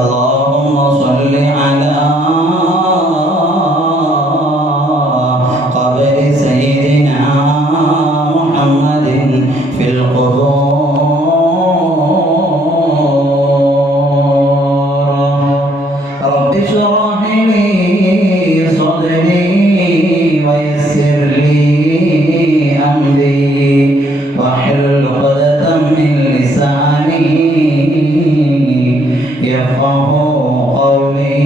اللهم صل على قبر سيدنا محمد في القبور. رب اشرح لي صدري ويسر لي أمري واحلل عقدة من لساني يفقهوا قولي.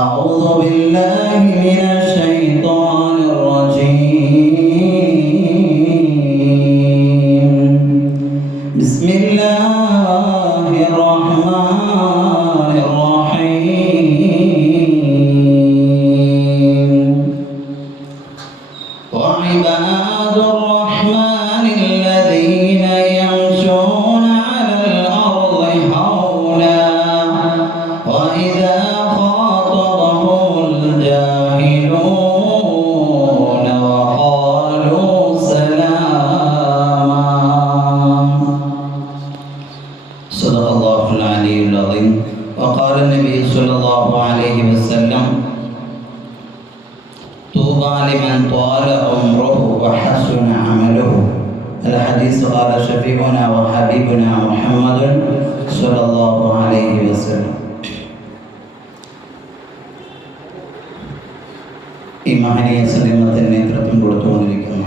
أعوذ بالله من الشيطان الرجيم. بسم الله الرحمن الرحيم. وعباد الرحمن الذين يمشون على الأرض هونا وإذا خاطبهم الجاهلون وقالوا سلاما. صدق الله العلي العظيم. وقال النبي صلى الله عليه وسلم: طوبى لمن طال عمره وحسن عمله. الحديث قال شفيعنا وحبيبنا محمد صلى الله عليه وسلم. ഈ മഹനീയ സംഗമത്തിന് നേതൃത്വം കൊടുത്തുകൊണ്ടിരിക്കുന്ന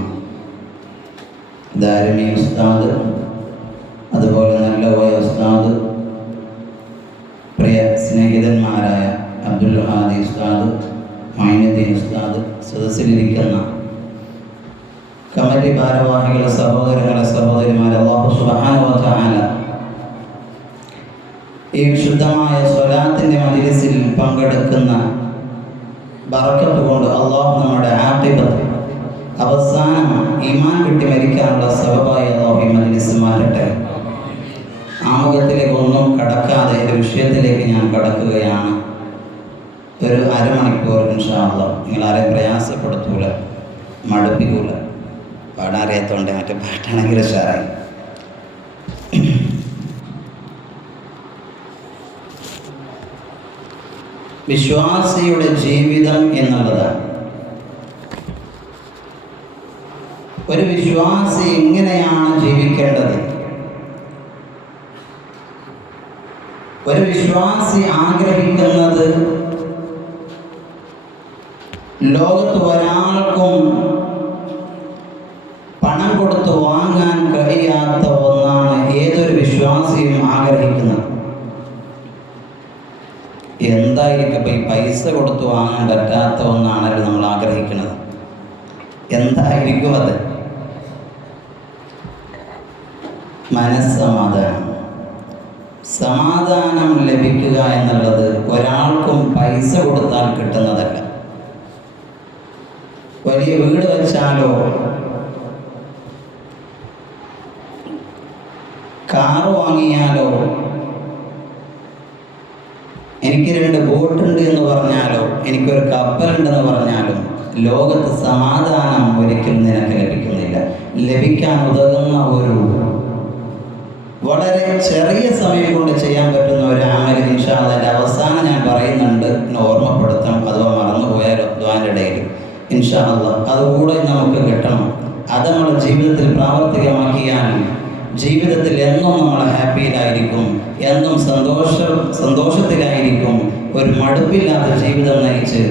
ദാരിമി ഉസ്താദ്, അതുപോലെ നല്ല പോയ ഉസ്താദ്, പ്രിയ സ്നേഹിതന്മാരായ അബ്ദുൽ ഹാദി ഉസ്താദ്, മൈനുദ്ദീൻ ഉസ്താദ്, സദസ്സിലിരിക്കുന്ന കമ്മിറ്റി ഭാരവാഹികളെ, സഹോദരങ്ങളെ, സഹോദരിമാരെ, അല്ലാഹു സുബ്ഹാനഹു വ തആല ഈ വിശുദ്ധമായ സ്വലാത്തിൻ്റെ മജ്‌ലിസിൽ പങ്കെടുക്കുന്ന ബറക്കത്ത് കൊണ്ട് അല്ലാഹു നമ്മുടെ ആഖിബത്ത്, അവസാനം ഈമാൻ കിട്ടി മരിക്കാനുള്ള സബബായി അല്ലാഹു ഈ മജ്‌ലിസ് മാറ്റട്ടെ. ആമുഖത്തിലേക്ക് ഒന്നും കടക്കാതെ എൻ്റെ വിഷയത്തിലേക്ക് ഞാൻ കടക്കുകയാണ്. ഒരു അരമണിക്കൂർ ഇൻഷാ അല്ലാഹ് നിങ്ങളാരെയും പ്രയാസപ്പെടുത്തൂല, മടുപ്പിക്കൂല. പാടാറിയാത്തതുകൊണ്ട് മറ്റേ പാട്ടാണെങ്കിൽ ഉഷാറായി. വിശ്വാസിയുടെ ജീവിതം എന്നുള്ളതാണ്. ഒരു വിശ്വാസി എങ്ങനെയാണ് ജീവിക്കേണ്ടത്? ഒരു വിശ്വാസി ആഗ്രഹിക്കുന്നത് ലോകത്ത് ഒരാൾക്കും പണം കൊടുത്ത് വാങ്ങാൻ കഴിയാത്ത ഒന്നാണ് ഏതൊരു വിശ്വാസിയും ആഗ്രഹിക്കുന്നത്. എന്തായിരിക്കും ഇപ്പം ഈ പൈസ കൊടുത്ത് വാങ്ങാൻ പറ്റാത്ത ഒന്നാണല്ലോ നമ്മൾ ആഗ്രഹിക്കുന്നത്. എന്തായിരിക്കും അത്? മനസ്സമാധാനം. സമാധാനം ലഭിക്കുക എന്നുള്ളത് ഒരാൾക്കും പൈസ കൊടുത്താൽ കിട്ടുന്നതല്ല. വലിയ വീട് വെച്ചാലോ കാറ് വാങ്ങിയാലോ എനിക്ക് 2 ബോട്ടുണ്ട് എന്ന് പറഞ്ഞാലോ എനിക്കൊരു കപ്പലുണ്ടെന്ന് പറഞ്ഞാലും ലോകത്ത് സമാധാനം ഒരിക്കലും നിനക്ക് ലഭിക്കുന്നില്ല. ലഭിക്കാൻ ഉതകുന്ന ഒരു വളരെ ചെറിയ സമയം കൊണ്ട് ചെയ്യാൻ പറ്റുന്ന ഒരു അമൽ ഇൻഷാ അല്ലാഹ് അവസാനം ഞാൻ പറയുന്നുണ്ട്, ഓർമ്മപ്പെടുത്തണം. അഥവാ മറന്നുപോയാലോ ദുആന്റെ ഇടയിൽ ഇൻഷാ അല്ലാഹ് അതുകൂടെ നമുക്ക് കിട്ടണം. അത് നമ്മുടെ ജീവിതത്തിൽ പ്രാവർത്തികമാക്കിയാൽ ജീവിതത്തിൽ എന്നും നമ്മൾ ഹാപ്പിയിലായിരിക്കും, എന്നും സന്തോഷത്തിലായിരിക്കും. ഒരു മടുപ്പില്ലാത്ത ജീവിതം നയിച്ച്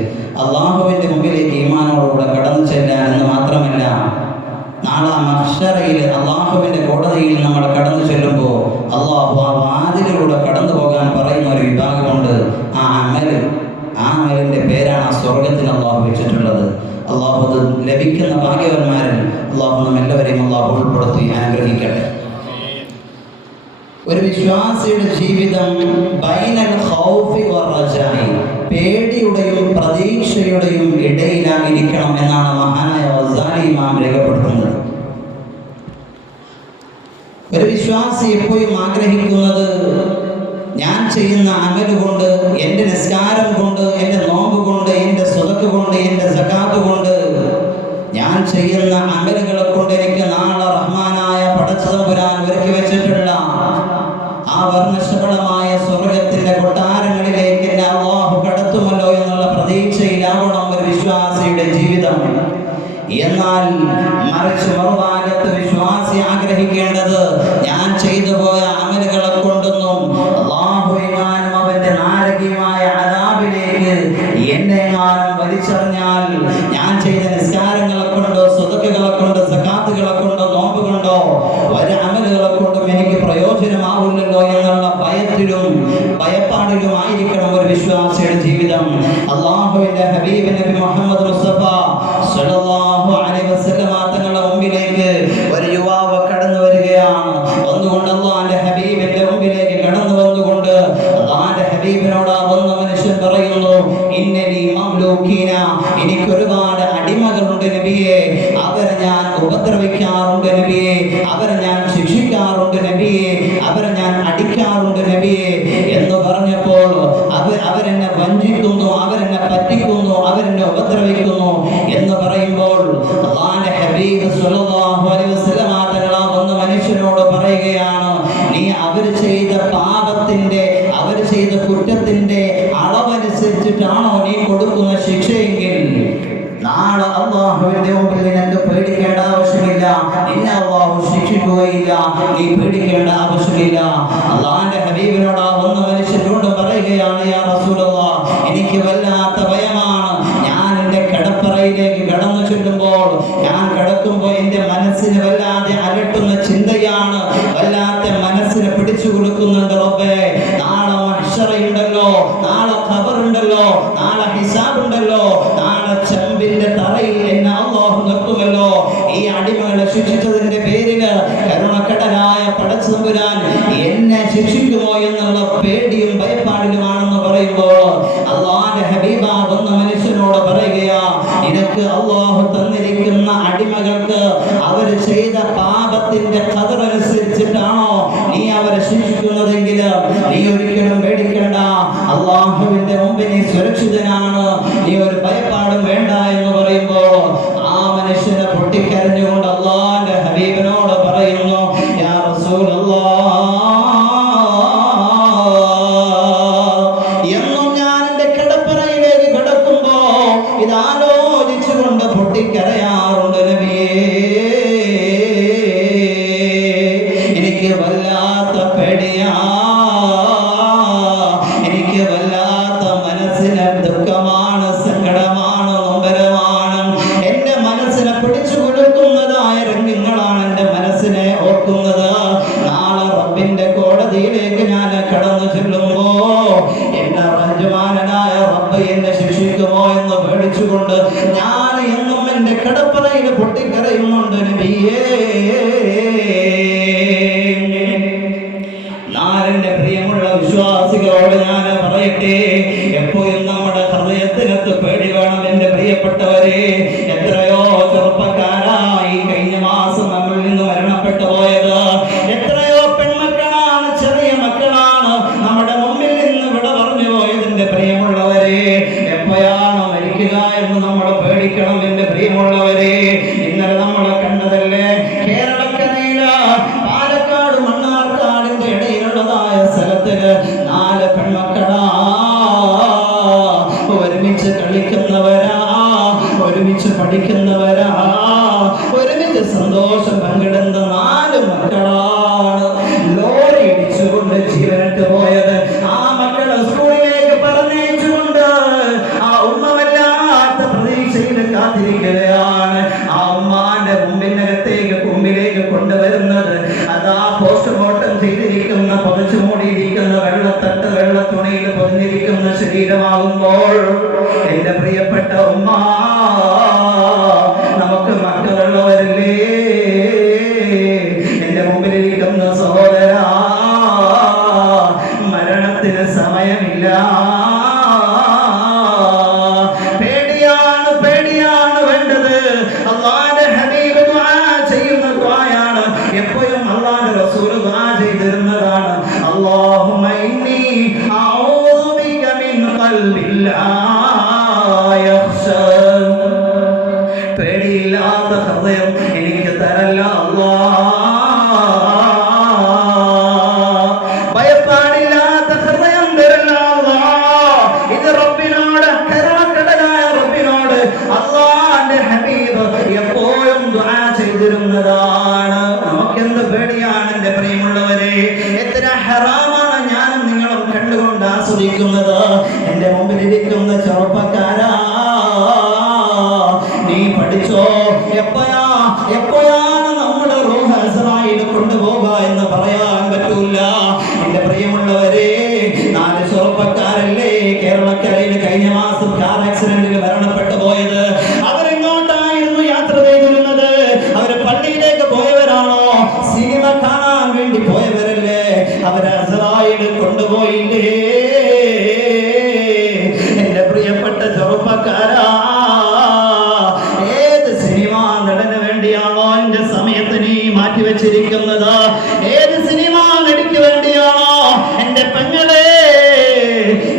അള്ളാഹുവിൻ്റെ മുമ്പിലേക്ക് ഈമാനോടുകൂടെ കടന്നു ചെല്ലാൻ എന്ന് മാത്രമല്ല, നാളെ മഹ്ശറയിൽ അള്ളാഹുവിൻ്റെ കോടതിയിൽ നമ്മൾ കടന്നു ചെല്ലുമ്പോൾ അള്ളാഹു ആ വാതിലിലൂടെ കടന്നു പോകാൻ പറയുന്ന ഒരു വിഭാഗമുണ്ട്. ആ അമലിൻ്റെ പേരാണ് ആ സ്വർഗത്തിൽ അള്ളാഹു വെച്ചിട്ടുള്ളത്. അള്ളാഹു അത് ലഭിക്കുന്ന ഭാഗ്യവന്മാരിൽ അള്ളാഹു നമ്മെല്ലാവരെയും അള്ളാഹു ഉൾപ്പെടുത്തി അനുഗ്രഹിക്കട്ടെ. ഒരു വിശ്വാസിയുടെ ജീവിതം ബൈനൽ ഖൗഫി വറജാഇ, പേടിയുടെയും പ്രതീക്ഷയുടെയും ഇടയിലായിരിക്കണം എന്നാണ് മഹാനായ ഗസാലി ഇമാം രേഖപ്പെടുത്തുന്നത്. ഒരു വിശ്വാസി എപ്പോഴും ആഗ്രഹിക്കുന്നത് ഞാൻ ചെയ്യുന്ന അമൽ കൊണ്ട്, എൻ്റെ നിസ്കാരം കൊണ്ട്, എൻ്റെ നോമ്പ് കൊണ്ട്, എൻ്റെ സ്വതക്ക് കൊണ്ട്, എൻ്റെ സകാത്ത് കൊണ്ട്, ഞാൻ ചെയ്യുന്ന അമലുകളെ കൊണ്ട് എനിക്ക് നാളെ റഹ്മാൻ പടച്ചതമ്പുരാൻ ഒരുക്കി വെച്ചിട്ടുള്ള ആ വർണ്ണശബളമായ സ്വർഗത്തിന്റെ കൊട്ടാരങ്ങളിലേക്ക് എന്നെ അല്ലാഹു കടത്തുമല്ലോ എന്നുള്ള പ്രതീക്ഷയിലാവണം ഒരു വിശ്വാസിയുടെ ജീവിതം. എന്നാൽ മറിച്ച് മറുഭാഗത്ത് വിശ്വാസി ആഗ്രഹിക്കേണ്ടത് ഞാൻ ചെയ്തു പോയ അമലുകളെ കൊണ്ടൊന്നും അല്ലാഹുവിനും അവന്റെ നാരകീയമായ അദാബിലേക്ക് എന്നെങ്ങാനും വലിച്ചെറിഞ്ഞാൽ ഞാൻ ചെയ്ത നിസ്കാരങ്ങളെ കൊണ്ടോ സ്വതക്കകളെ കൊണ്ടോ സകാത്തുകളെ കൊണ്ടോ നോമ്പ് കൊണ്ടോ ഒരു അമലുകളെ കൊണ്ടും എനിക്ക് പ്രയോജനമാവില്ലല്ലോ എന്നുള്ള ഭയത്തിലും ഭയപ്പാടിലും ആയിരിക്കണം ഒരു വിശ്വാസിയുടെ ജീവിതം. അല്ലാഹുവിന്റെ ഹബീബ് നബി മുഹമ്മദ് മുസ്തഫ സ്വല്ലല്ലാഹു അലൈഹി വസല്ലം തങ്ങളുടെ മുമ്പിലേക്ക് ഒരു യുവാവ് കടന്നു വരികയാണ്. ഒന്നുകൊണ്ട് അല്ലാഹുവിന്റെ ഹബീബിന്റെ മുമ്പിലേക്ക് കടന്നു വന്നുകൊണ്ട് അല്ലാഹുവിന്റെ ഹബീബിനോട് വന്ന മനുഷ്യൻ പറയുന്നു, ഇന്നലി മംലൂകീന, എനിക്ക് ഒരുപാട് അടിമകളുണ്ട് നബിയെ, അവരെ ഞാൻ ഉപദ്രവിക്കാറുണ്ട് നബിയെ, അവരെ ഞാൻ ശിക്ഷിക്കാറുണ്ട് നബിയെ, അവരെ ഞാൻ അടിക്കാറുണ്ട് നബിയെ എന്ന് പറഞ്ഞപ്പോൾ അവരെന്നെ വഞ്ചിക്കുന്നു, അവരെന്നെ പറ്റിക്കുന്നു, അവരെന്നെ ഉപദ്രവിക്കുന്നു എന്ന് പറയുമ്പോൾ അല്ലാഹുവിന്റെ ഹബീബ് സ്വല്ലല്ലാഹു അലൈഹി വസല്ലം തങ്ങളാ വന്ന മനുഷ്യനോട് പറയുകയാണ്, നീ അവർ ചെയ്ത പാപത്തിന്റെ, അവർ ചെയ്ത കുറ്റത്തിന്റെ അളവനുസരിച്ചിട്ടാണോ നീ കൊടുക്കുന്ന ശിക്ഷയെങ്കിൽ നാളെ അല്ലാഹുവിന്റെ മുമ്പിൽ നിനക്ക് പേടിക്കേണ്ട ആവശ്യമില്ല, നിന്നെ അല്ലാഹു ശിക്ഷിക്കുകയില്ല, നീ പേടിക്കേണ്ട ആവശ്യമില്ല. അല്ലാഹുവിന്റെ ഹബീബിനോട് വന്ന മനുഷ്യനോട് പറയുകയാണ്, യാ റസൂലല്ലാഹ്, എനിക്ക് വല്ലാത്ത ഭയമാണ്. ഞാൻ എൻ്റെ കിടപ്പറയിലേക്ക് കടന്നു ചെല്ലുമ്പോൾ, ഞാൻ കിടക്കുമ്പോൾ എൻ്റെ മനസ്സിന് വല്ലാതെ അലട്ടുന്ന ചിന്തയാണ്, വല്ലാത്ത മനസ്സിനെ പിടിച്ചു കൊടുക്കുന്നുണ്ട് റബ്ബേ. നാളെ മഹ്ശറയുണ്ടല്ലോ, നാളെ ഖബറുണ്ടല്ലോ, നാളെ ഹിസാബുണ്ടല്ലോ, നാളെ ചെമ്പിന്റെ തറയിൽ എന്നെ അല്ലാഹു നിർത്തുമല്ലോ. ഈ അടിമകളെ ശിക്ഷിച്ചതിന്റെ പേരിൽ കരുണക്കടലായ പടച്ചതമ്പുരാൻ എന്നെ ശിക്ഷിക്കുമോ എന്നുള്ള പേടിയും ഭയപ്പാടിലുമാണെന്ന് പറയുമ്പോൾ അല്ലാഹുവിന്റെ ഹബീബ വന്ന മനുഷ്യനോട് പറയുകയാ, നിനക്ക് അല്ലാഹു തന്നിരിക്കുന്ന അടിമകൾക്ക് അവർ ചെയ്ത പാപത്തിന്റെ ഖദറനുസരിച്ചിട്ടാണോ നീ അവരെ ശിക്ഷിക്കുന്നതെങ്കിൽ നീ ഒരിക്കലും പേടിക്കണ്ട, അല്ലാഹുവിന്റെ മുമ്പിൽ നീ സുരക്ഷിതനാണ്, നീ ഒരു ഭയപ്പാടും വേണ്ട എന്ന് പറയുമ്പോൾ ആ മനുഷ്യനെ പൊട്ടിക്കരഞ്ഞുകൊണ്ട് അല്ലാഹുവിന്റെ ഹബീബിനോട് പറയുന്നു, യാ റസൂലല്ലാഹ്, എന്നും ഞാൻ എൻ്റെ കിടപ്പറയിലേക്ക് കിടക്കുമ്പോ ഇതാലോചിച്ചുകൊണ്ട് പൊട്ടിക്കരയാറുണ്ട് നബിയേ. എനിക്ക് വല്ലാത്ത പേടിയാ, എനിക്ക് വല്ലാത്ത മനസ്സിന് ദുഃഖമാണ്, സങ്കടമാണ്, നൊമ്പരമാണ്. എൻ്റെ മനസ്സിനെ പിടിച്ചു കൊടുക്കുന്നതായ രംഗങ്ങളാണ് എൻ്റെ മനസ്സിനെ ഓർക്കുന്നത്. നാളെ റബ്ബിന്റെ കോടതിയിലേക്ക് ഞാൻ കടന്നു ചെല്ലുമ്പോ എന്നെ റഹ്മാനായ റബ്ബ് എന്നെ ശിക്ഷിക്കുമോ എന്ന് പേടിച്ചുകൊണ്ട് ഞാൻ എന്നും എൻ്റെ കിടപ്പറയിൽ പൊട്ടിക്കരയുന്നുണ്ട് നബിയേ. നാലിന്റെ പ്രിയമുള്ള വിശ്വാസികളോട് ഞാൻ പറയട്ടെ, എപ്പോഴും നമ്മുടെ ഹൃദയത്തിനകത്ത് പേടി വേണം എൻ്റെ പ്രിയപ്പെട്ടവരെ. എത്രയോ ചെറുപ്പക്കാരായി കഴിഞ്ഞ മാസം നമ്മിൽ നിന്ന് മരണപ്പെട്ടു പോയത്, എത്രയോ പെൺമക്കളാണ്, ചെറിയ മക്കളാണ് നമ്മുടെ മുമ്പിൽ നിന്ന് വിട പറഞ്ഞു പോയതിന്റെ പ്രിയമുള്ളവരെ. എപ്പോഴാണ് മരിക്കുക എന്ന് നമ്മൾ പേടിക്കണം എൻ്റെ പ്രിയമുള്ളവരെ. ഇന്നലെ നമ്മളെ കണ്ടതല്ലേ കേരളക്കരയില പാലക്കാട് മണ്ണാർക്കാടിന്റെ ഇടയിലുള്ളതായ സ്ഥലത്തില് 4 പെൺമക്കളാ, ഒരുമിച്ച് കളിക്കുന്നവരാ, ഒരുമിച്ച് പഠിക്കുന്നവരാ, ഒരുമിച്ച് സന്തോഷം പങ്കിടുന്ന 4 മക്കളാണ് ലോറി ഇടിച്ചുകൊണ്ട് ജീവനിട്ട് പോയത്. ആ മക്കളെ സ്കൂളിലേക്ക് പറഞ്ഞുകൊണ്ട് ആ ഉമ്മ വല്ലാത്ത പ്രതീക്ഷയിൽ കാത്തിരിക്കുകയാണ്. ആ ഉമ്മാന്റെ മുമ്പിലേക്ക് കൊണ്ടുവരുന്നത് അതാ പോസ്റ്റ്മോർട്ടം ചെയ്തിരിക്കുന്ന, പൊതിച്ചു മൂടിയിരിക്കുന്ന വെള്ളത്തട്ട്, വെള്ളത്തുണിയിൽ പൊതിഞ്ഞിരിക്കുന്ന ശരീരമാകുമ്പോൾ എന്റെ പ്രിയപ്പെട്ട ഉമ്മ, നമുക്ക് മക്കളുള്ളവരില്ലേ? വരുന്നതാണ്. നമുക്കെന്ത് പേടിയാണ് എൻ്റെ പ്രിയമുള്ളവരെ, എത്ര ഹറാമാണ് ഞാനും നിങ്ങളും കണ്ടുകൊണ്ട് ആസ്വദിക്കുന്നത്. എൻ്റെ മുമ്പിലിരിക്കുന്ന ചെറുപ്പക്കാരാ, നീ പഠിച്ചോ, എപ്പോഴാണ് നമ്മുടെ റൂഹ് അസ്റായിൽ കൊണ്ടുപോകുക എന്ന് പറയാൻ പറ്റൂല. എൻ്റെ പ്രിയമുള്ളവരെ, 4 ചെറുപ്പക്കാരല്ലേ കേരളക്കരയിൽ കഴിഞ്ഞ മാസം കാർ ആക്സിഡന്റിൽ മരണപ്പെട്ടു പോയത്. അവരെങ്ങോട്ടായിരുന്നു യാത്ര ചെയ്തിരുന്നത്? അവര് പള്ളിയിലേക്ക് പോയവരാണോ? സിനിമ കാണാൻ വേണ്ടി പോയവരല്ലേ? അവരെ അസ്റായിൽ കൊണ്ടുപോയില്ലേ? എൻ്റെ പ്രിയപ്പെട്ട ചെറുപ്പക്കാരാ, മാറ്റിവെച്ചിരിക്കുന്നത്? ഏത് സിനിമാ നടിക്ക് വേണ്ടിയാണോ എന്റെ പെങ്ങളെ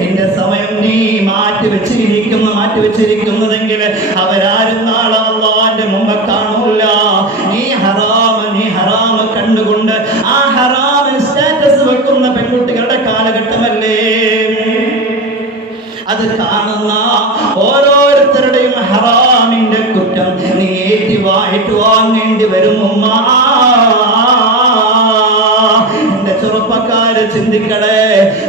നിന്റെ സമയം നീ മാറ്റിവെച്ചിരിക്കുന്നതെങ്കിൽ അവരാരും നാളെ അല്ലാഹുവിന്റെ മുമ്പ് കാണൂല. നീ ഹറാമ കണ്ടുകൊണ്ട് ആ ഹറാമിന് സ്റ്റാറ്റസ് വെക്കുന്ന പെൺകുട്ടികളുടെ കാലഘട്ടമല്ലേ അത്? കാണുന്ന ഓരോരുത്തരുടെയും ഹറാമിന്റെ കുറ്റം നീ ഏറ്റുവാങ്ങേണ്ടി വരും ഉമ്മ. എന്റെ ചെറുപ്പക്കാര് ചിന്തിക്കടേ,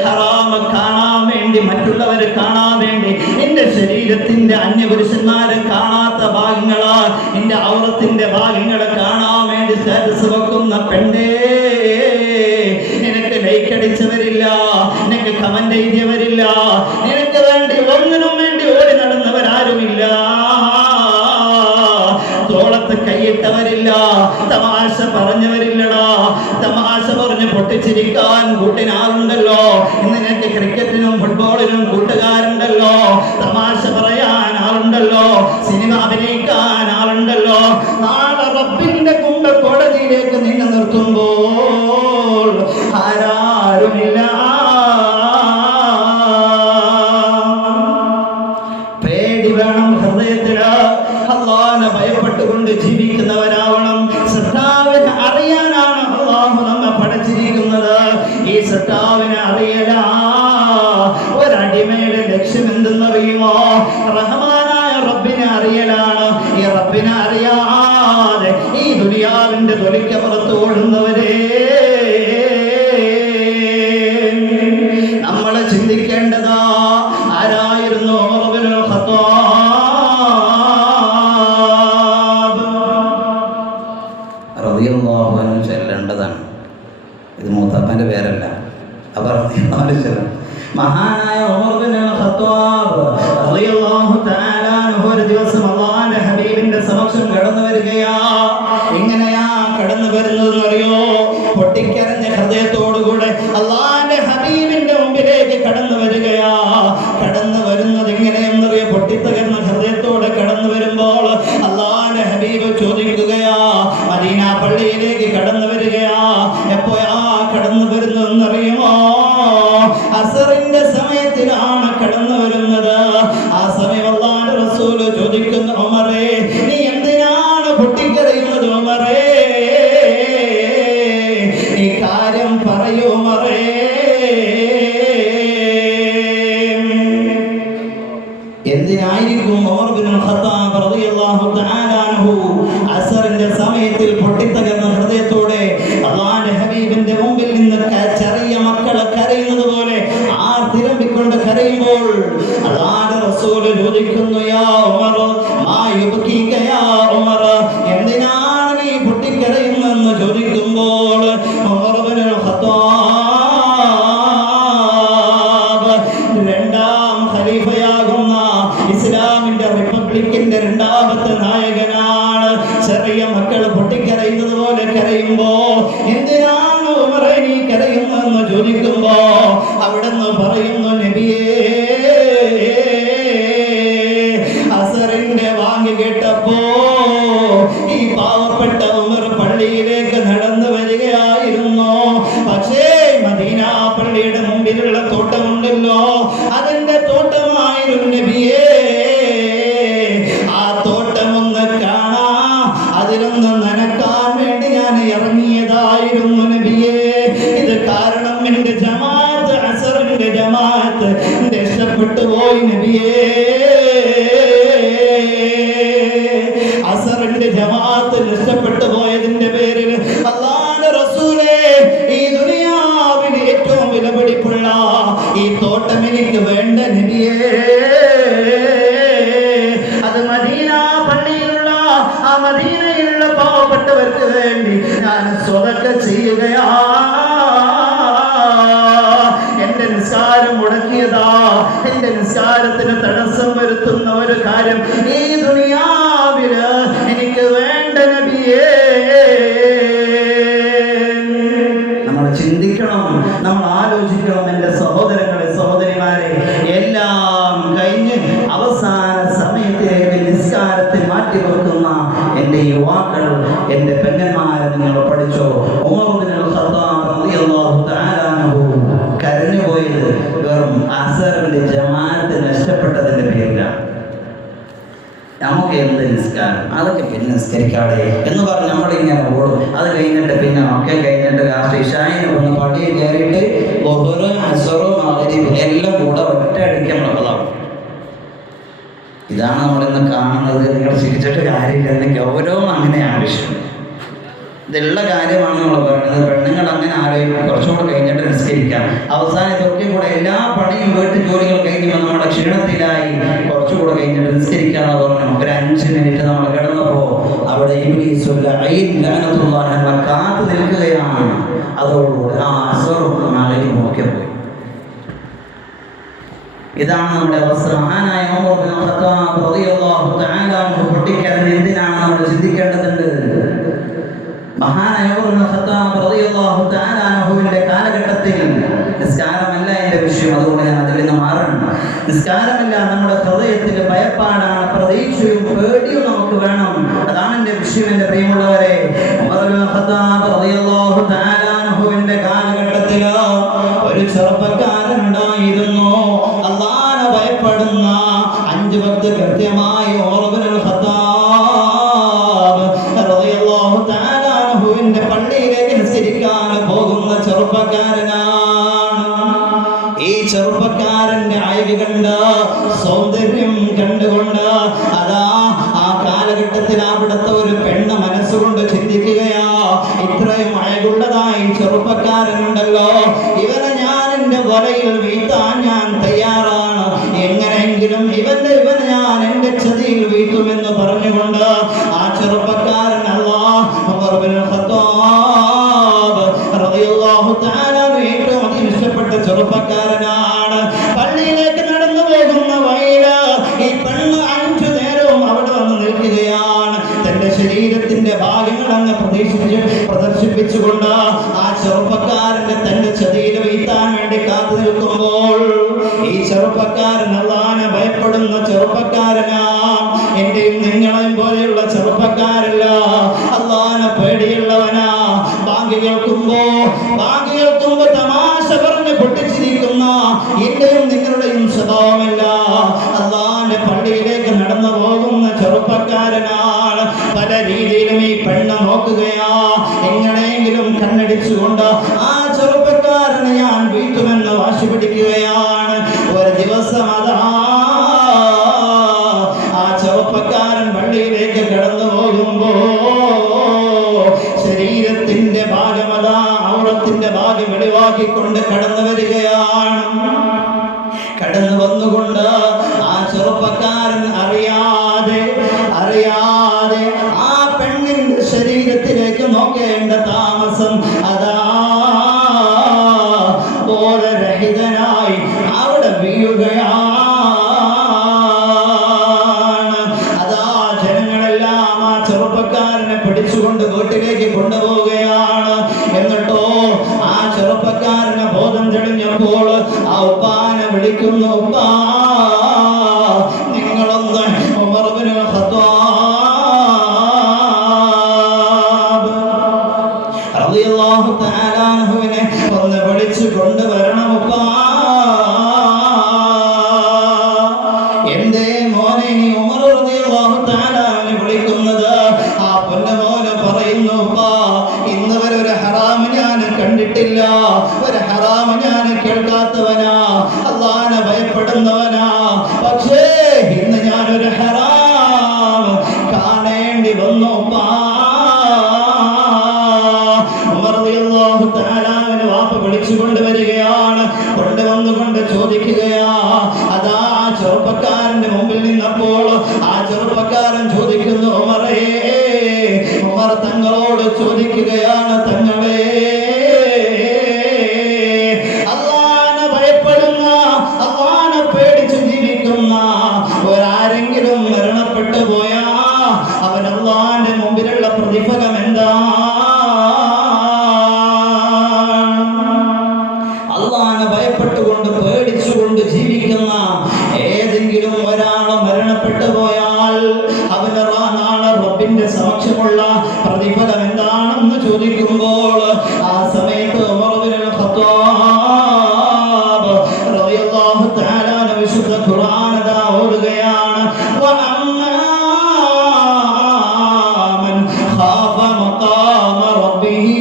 ഹറാമ കാണാൻ വേണ്ടി, മറ്റുള്ളവര് കാണാൻ വേണ്ടി, എന്റെ ശരീരത്തിന്റെ അന്യപുരുഷന്മാരെ കാണാത്ത ഭാഗങ്ങളാ, എന്റെ ഔറത്തിന്റെ ഭാഗങ്ങളെ കാണാൻ വേണ്ടി സ്റ്റാറ്റസ് വെക്കുന്ന പെണ്ണേ, നിനക്ക് ലൈക്ക് അടിച്ചവരില്ല, നിനക്ക് കമന്റ് എഴുതിയവരില്ല, നിനക്ക് വേണ്ടി ഒന്നിനും വേണ്ടി ഓടി നടന്നവരാരുമില്ല, തോളത്ത് കൈയിട്ടവരില്ല, തമാശ പറഞ്ഞവരില്ലടാ. തമാശ പറഞ്ഞ് പൊട്ടിച്ചിരിക്കാൻ കൂട്ടിനാളുണ്ടല്ലോ. ഇന്ന് നിനക്ക് ക്രിക്കറ്റിനും ഫുട്ബോളിനും കൂട്ടുകാരുണ്ടല്ലോ, തമാശ പറയാൻ ആളുണ്ടല്ലോ, സിനിമ അഭിനയിക്കാൻ ആളുണ്ടല്ലോ. നാളെ റബ്ബിന്റെ മുമ്പ് കോടതിയിലേക്ക് നിന്നെ നിർത്തുമ്പോൾ ആരാരുമില്ല. പേടി വേണം ഹൃദയത്തില്. അല്ലാഹുവിനെ ഭയപ്പെട്ടുകൊണ്ട് ജീവിക്കുന്നവരാവണം. സൃഷ്ടാവിനെ അറിയാനാണ് അല്ലാഹു നമ്മെ പഠിച്ചിരിക്കുന്നത്. ഈ സൃഷ്ടാവിനെ അറിയലാ ഒരടിമയുടെ ലക്ഷ്യം എന്തെന്നറിയുമോ? റഹ്മാനായ റബ്ബിനെ അറിയലാണ്. ഈ റബ്ബിനെ അറിയാതെ ഈ ദുനിയാവിന്റെ തൊലിക്കപ്പുറത്ത് ഓടുന്നവരെ നമ്മൾ ചിന്തിക്കേണ്ടതാ, ആരായിരുന്നു ഉമർ ഇബ്നുൽ ഖത്താബ് റളിയല്ലാഹു അൻഹു ചെല്ലേണ്ടതാണ്. ഇത് മൂത്താപ്പന്റെ പേരല്ല, അവർ മഹാനായ ഉമർ ഇബ്നുൽ ഖത്താബ് റളിയല്ലാഹു തആല അൻഹു ഒരു ദിവസം അല്ലാഹുവിന്റെ ഹബീബിന്റെ സമക്ഷം കടന്നു വരികയാ. എങ്ങനെയാ കടന്നു വരുന്നതെന്ന് അറിയോ? പൊട്ടിക്കരഞ്ഞ ഹൃദയത്തോടുകൂടെ അല്ലാഹുവിന്റെ ഹബീബിന്റെ മുമ്പിലേക്ക് കടന്നു വരികയാ. കടന്നു വരുന്നത് എങ്ങനെയെന്നറിയോ? പൊട്ടിത്തകർന്ന ഹൃദയത്തോടെ കടന്നു വരുമ്പോൾ അല്ലാഹുവിന്റെ ഹബീബ് ചോദിക്കുകയാ, മദീന പള്ളിയിലേക്ക് കടന്നു വരികയാ. എപ്പോഴാ കടന്നു വരുന്നതെന്നറിയുമോ? അസറിന്റെ സമയത്തിലാണ് കടന്നു വരുന്നത്. ആ സമയം അല്ലാഹുവിന്റെ റസൂൽ ചോദിക്കുന്നു, ഉമറേ നീ എന്തിനാണ് പൊട്ടിക്കരയുന്നത്? ഉമറേ ഈ കാര്യം പറയൂ ഉമറേ. എന്തിനായിരിക്കും ഉമർ ഇബ്നുൽ ഖത്താബ് റളിയല്ലാഹു തആല അൻഹു അസറിന്റെ സമയത്തിൽ പൊട്ടിത്തകർന്ന ഹൃദയത്തോടെ അല്ലാഹുവിന്റെ ഹബീബിന്റെ മുമ്പിൽ നിന്ന് ചെറിയ മക്കളെ കരയുന്നത് പോലെ ആർത്തിരമ്പിക്കൊണ്ട് കരയുമ്പോൾ അല്ലാഹുവിന്റെ റസൂൽ ചോദിക്കുന്നു, യാ ഉമർ മാ യുബ്കീക യാ ഉമർ, എന്തിനാണ് നീ പൊട്ടിക്കരയുന്നതെന്ന് ചോദിക്കുമ്പോൾ ഉമർ ഇബ്നുൽ ഖത്താബ് രണ്ടാം ഖലീഫയാകുന്ന ഇസ്ലാമിന്റെ റിപ്പബ്ലിക്കിന്റെ രണ്ടാമത്തെ നായകനാണ്. ചെറിയ മക്കൾ പൊട്ടിക്കരയുന്നത് പോലെ കരയുമ്പോ എന്തിനാണ് ഉമറേ നീ കരയുന്നതെന്ന് ചോദിക്കുമ്പോ അവിടുന്ന് പറയുന്നു, നബിയേ അസറിന്റെ വാങ്ങി കേട്ടപ്പോ ഈ പാവപ്പെട്ട ഉമർ പള്ളിയിലേക്ക് നടന്നു വരികയായിരുന്നു. പക്ഷേ മദീന പള്ളിയുടെ മുമ്പിലുള്ള തോട്ടമുണ്ടല്ലോ, അതിന്റെ തോട്ടമായിരുന്നു നബിയേ. ആ തോട്ടമൊന്ന് കാണാ, അതിലൊന്ന് നനക്കാൻ വേണ്ടി ഞാൻ ഇറങ്ങിയതായിരുന്നു നബിയേ. ഇത് കാരണം എന്റെ ജമാഅത്ത്, അസറിന്റെ ജമാഅത്ത് നഷ്ടപ്പെട്ടു പോയി നബിയേ. അസറിന്റെ ജമാഅത്ത് നഷ്ടപ്പെട്ടു പോയി. ഞാൻ സ്വതക്ക ചെയ്യുകയാ. എന്റെ നിസ്കാരം മുടക്കിയതാ. എന്റെ നിസ്കാരത്തിന് തടസ്സം വരുത്തുന്ന ഒരു കാര്യം ഈ ദുനിയാവില് എനിക്ക് വേണ്ട നബിയേ. നമ്മൾ ചിന്തിക്കണം, നമ്മൾ ആലോചിക്കണം. എൻ്റെ സഹോദരങ്ങളെ, സഹോദരിമാരെ, എല്ലാം കഴിഞ്ഞ് അവസാന സമയത്തേക്ക് നിസ്കാരത്തെ മാറ്റിവെക്കുന്ന എൻ്റെ യുവാക്കൾ, എൻ്റെ പെങ്ങന്മാരെ നിങ്ങൾ പഠിച്ചോ. ഉമർ ഇബ്നുൽ ഖത്താബ് റളിയല്ലാഹു തആല അൻഹു കരഞ്ഞുപോയത് വെറും അസറിന്റെ ജമാഅത്ത് നഷ്ടപ്പെട്ടതിന്റെ പേരിലാണ്. നമുക്ക് എന്ത് നിസ്കാരം, അതൊക്കെ പിന്നെ നിസ്കരിക്കാതെ എന്ന് പറഞ്ഞ് നമ്മളിങ്ങനെ ഓടും. അത് കഴിഞ്ഞിട്ട് പിന്നെ ഒക്കെ കഴിഞ്ഞിട്ട് ലാസ്റ്റ് ഇശായിന് ഒന്ന് പള്ളിയിൽ കയറിയിട്ട് ളുഹ്റ്, അസ്റ്, മഗ്രിബ് എല്ലാം കൂടെ ഒറ്റയടിക്ക് നമ്മളതാവും. ഇതാണ് നമ്മളിന്ന് കാണുന്നത്. നിങ്ങൾ ചിരിച്ചിട്ട് കാര്യമില്ല, എന്ന് ഗൗരവം അങ്ങനെ ആവശ്യം. ഇതുള്ള കാര്യമാണ് നമ്മൾ പറയുന്നത്. പെണ്ണുങ്ങൾ അങ്ങനെ ആലോചിക്കും, കുറച്ചുകൂടെ കഴിഞ്ഞിട്ട് നിസ്കരിക്കാം. അവസാനം ഇതൊക്കെ കൂടെ എല്ലാ പണിയും വീട്ടു ജോലികൾ കഴിക്കുമ്പോൾ നമ്മുടെ ക്ഷീണത്തിലായി കുറച്ചുകൂടെ കഴിഞ്ഞിട്ട് നിസ്കരിക്കാന്ന് പറഞ്ഞു. ഒരു 5 മിനിറ്റ് നമ്മൾ കിടന്നപ്പോ അവിടെ കാത്തു നിൽക്കുകയാണ്. അതോടുകൂടി ആ അസറും മഗ്രിബും ഒക്കെ പോയി. ഇതാണ് നമ്മുടെ അവസ്ഥ. മഹാനായ ഉമർ ഇബ്നുൽ ഖത്താബ് റളിയല്ലാഹു തആല അൻഹു പൊട്ടിക്കരഞ്ഞ് എന്തിനാണ് നമ്മൾ ചിന്തിക്കേണ്ടതുണ്ട്. മഹാനായ ഉമർ ഇബ്നുൽ ഖത്താബ് റളിയല്ലാഹു തആല അൻഹുവിന്റെ കാലഘട്ടത്തിൽ നിസ്കാരമല്ല എൻ്റെ വിഷയം, അതുകൊണ്ട് ഞാൻ അതിൽ നിന്ന് മാറണം. നിസ്കാരമല്ല, നമ്മുടെ ഹൃദയത്തിൽ ഭയപ്പാടാണ്, പ്രതീക്ഷയും പേടിയും നമുക്ക് വേണം. അതാണ് എൻ്റെ വിഷയം. എൻ്റെ പ്രിയമുള്ളവരെ, ഉമർ ഇബ്നുൽ ഖത്താബ് റളിയല്ലാഹു തആല അൻഹുവിന്റെ കാലഘട്ടത്തിൽ ഒരു ചെറുപ്പക്കാരൻ ഉണ്ടായിരുന്നു, അല്ലാഹുവിനെ ഭയപ്പെടുന്ന 5 വക്ത് കൃത്യമായി ഉമർ ഇബ്നുൽ ഖത്താബ് റളിയല്ലാഹു തആല അൻഹുവിന്റെ പള്ളിയിലേക്ക് നിസ്കരിക്കാൻ പോകുന്ന ചെറുപ്പക്കാരനാണ്. ഈ ചെറുപ്പക്കാരന്റെ അഴക് കണ്ട്, സൗന്ദര്യം കണ്ടുകൊണ്ട് അതാ ആ കാലഘട്ടത്തിൽ അവിടുത്തെ ഒരു പെണ്ണ് മനസ്സുകൊണ്ട് ചിന്തിക്കുകയാ, ഇത്രയും അഴകുള്ളതായി ചെറുപ്പക്കാരനുണ്ടല്ലോ, ഇവനെ ഞാൻ എൻ്റെ വലയിൽ വീഴ്ത്താൻ ഞാൻ തയ്യാറാണ്, എങ്ങനെയെങ്കിലും ഇവനെ ഞാൻ എൻ്റെ ചതിയിൽ വീഴ്ത്തുമെന്ന് പറഞ്ഞുകൊണ്ട് ആ ചെറുപ്പക്കാരൻ ഉമർ ഇബ്നുൽ ഖത്താബ് റളിയല്ലാഹു തആല ഏറ്റവും അധികം ഇഷ്ടപ്പെട്ട ചെറുപ്പക്കാരനാണ്. പള്ളിയിലേക്ക് നടന്നു പോകുന്ന വഴിയില് ഈ പെണ്ണ് 5 നേരവും അവിടെ വന്ന് നിൽക്കുകയാണ്. തന്റെ ശരീരത്തിന്റെ ഭാഗങ്ങൾ അങ്ങ് പ്രദർശിപ്പിച്ചുകൊണ്ട് ആ ചെറുപ്പക്കാരന്റെ തന്റെ ചതിയിൽ വീഴ്ത്താൻ വേണ്ടി കാത്തു നിൽക്കുമ്പോൾ ഈ ചെറുപ്പക്കാരൻ അല്ലാഹുവിനെ ഭയപ്പെടുന്ന ചെറുപ്പക്കാരനാ. എന്റെയും നിങ്ങളെയും പോലെയുള്ള ചെറുപ്പക്കാരല്ല, അല്ലാഹുവിനെ പേടിയുള്ളവനാ. ബാങ്ക് കേൾക്കുമ്പോ തമാശ പറഞ്ഞ് പൊട്ടിച്ചിരിക്കുന്ന എന്റെയും നിങ്ങളുടെയും സ്വഭാവമല്ല. അല്ലാഹുവിന്റെ പള്ളിയിലേക്ക് നടന്നു പോകുന്ന ചെറുപ്പക്കാരനാണ്. പല രീതിയിലും ഈ പെണ്ണ് നോക്കുകയാ, എങ്ങനെയെങ്കിലും കണ്ണടിച്ചുകൊണ്ട് ആ ചെറുപ്പക്കാരനെ ഞാൻ വീട്ടുമെന്ന് വാശി പിടിക്കുകയാണ്. ഒരു ദിവസം അതാ ആ ചെറുപ്പക്കാരൻ പള്ളിയിലേക്ക് കടന്നു പോകുമ്പോ ശരീരത്തിന്റെ ഭാഗമതാ ഔറത്തിന്റെ ഭാഗം വെളിവാക്കിക്കൊണ്ട് കടന്നു വരികയാണ്. കടന്നു വന്നുകൊണ്ട് ആ ചെറുപ്പക്കാരൻ അറിയാതെ ആ പെണ്ണിന്റെ ശരീരത്തിലേക്ക് നോക്കേണ്ട താമസം അതാ ബോധരഹിതനായി അവിടെ വീഴുകയാണ്. അതാ ജനങ്ങളെല്ലാം ആ ചെറുപ്പക്കാരനെ പിടിച്ചുകൊണ്ട് വീട്ടിലേക്ക് കൊണ്ടുപോവുകയാണ്. എന്നിട്ടോ ആ ചെറുപ്പക്കാരനെ ബോധം തെളിഞ്ഞപ്പോൾ ആ ഉപ്പാനെ വിളിക്കുന്നു, ഉപ്പാ നിങ്ങളൊന്ന് ഉമർ ഇബ്നുൽ ഖത്താബ് റളിയല്ലാഹു തആല അൻഹുവിനെ ഒന്ന് വിളിച്ചു കൊണ്ടുവരണം ഉപ്പാ. എന്തേ മോനെ നീ ഉമർ റളിയല്ലാഹു തആല അൻഹുവിനെ വിളിക്കുന്നത്? ആ പൊന്നുമോനെ പറയുന്നു, ഉപ്പാ ഇന്ന് വരെ ഒരു ഹറാം ഞാൻ കണ്ടിട്ടില്ല, ഒരു ഹറാം ഞാൻ കേൾക്കാത്തവനാ, അല്ലാഹുവിനെ ഭയപ്പെടുന്നവനാ. പക്ഷേ ഇന്ന് ഞാനൊരു ഹറാം കാണേണ്ടി വന്നു ഉപ്പാ. ഉമർ റളിയല്ലാഹു തആല അൻഹു വാപ്പ വിളിച്ചു കൊണ്ടുവരികയാണ്. കൊണ്ടുവന്നുകൊണ്ട് ചോദിക്കുകയാ. അതാ ചെറുപ്പക്കാരന്റെ മുമ്പിൽ നിന്നപ്പോൾ ആ ചെറുപ്പക്കാരൻ ചോദിക്കുന്നു, ഉമർ തങ്ങളോട് ചോദിക്കുകയാണ്, തങ്ങളെ അല്ലാഹുവിനെ ഭയപ്പെടുന്ന, അല്ലാഹുവിനെ പേടിച്ച് ജീവിക്കുന്ന ഒരാരെങ്കിലും മരണപ്പെട്ടു പോയാ അവൻ അല്ലാഹുവിന്റെ മുമ്പിലുള്ള പ്രതിഫലം എന്താ? അല്ലാഹുവിനെ ഭയപ്പെട്ടുകൊണ്ട് പേടിച്ചുകൊണ്ട് ജീവിക്കുന്ന ഏതെങ്കിലും ഒരാൾ മരണപ്പെട്ടു പോയാൽ അവന് നാളെ റബ്ബിന്റെ സമക്ഷമുള്ള പ്രതിഫലം എന്താണെന്ന് ചോദിക്കുമ്പോൾ ആ സമയത്ത് ഉമർ ഇബ്നുൽ ഖത്താബ് റളിയല്ലാഹു തആല വിശുദ്ധ ഖുർആൻ ഓതുകയാണ്, വഅമ്മാ മൻ ഖാഫ മഖാമ റബ്ബിഹി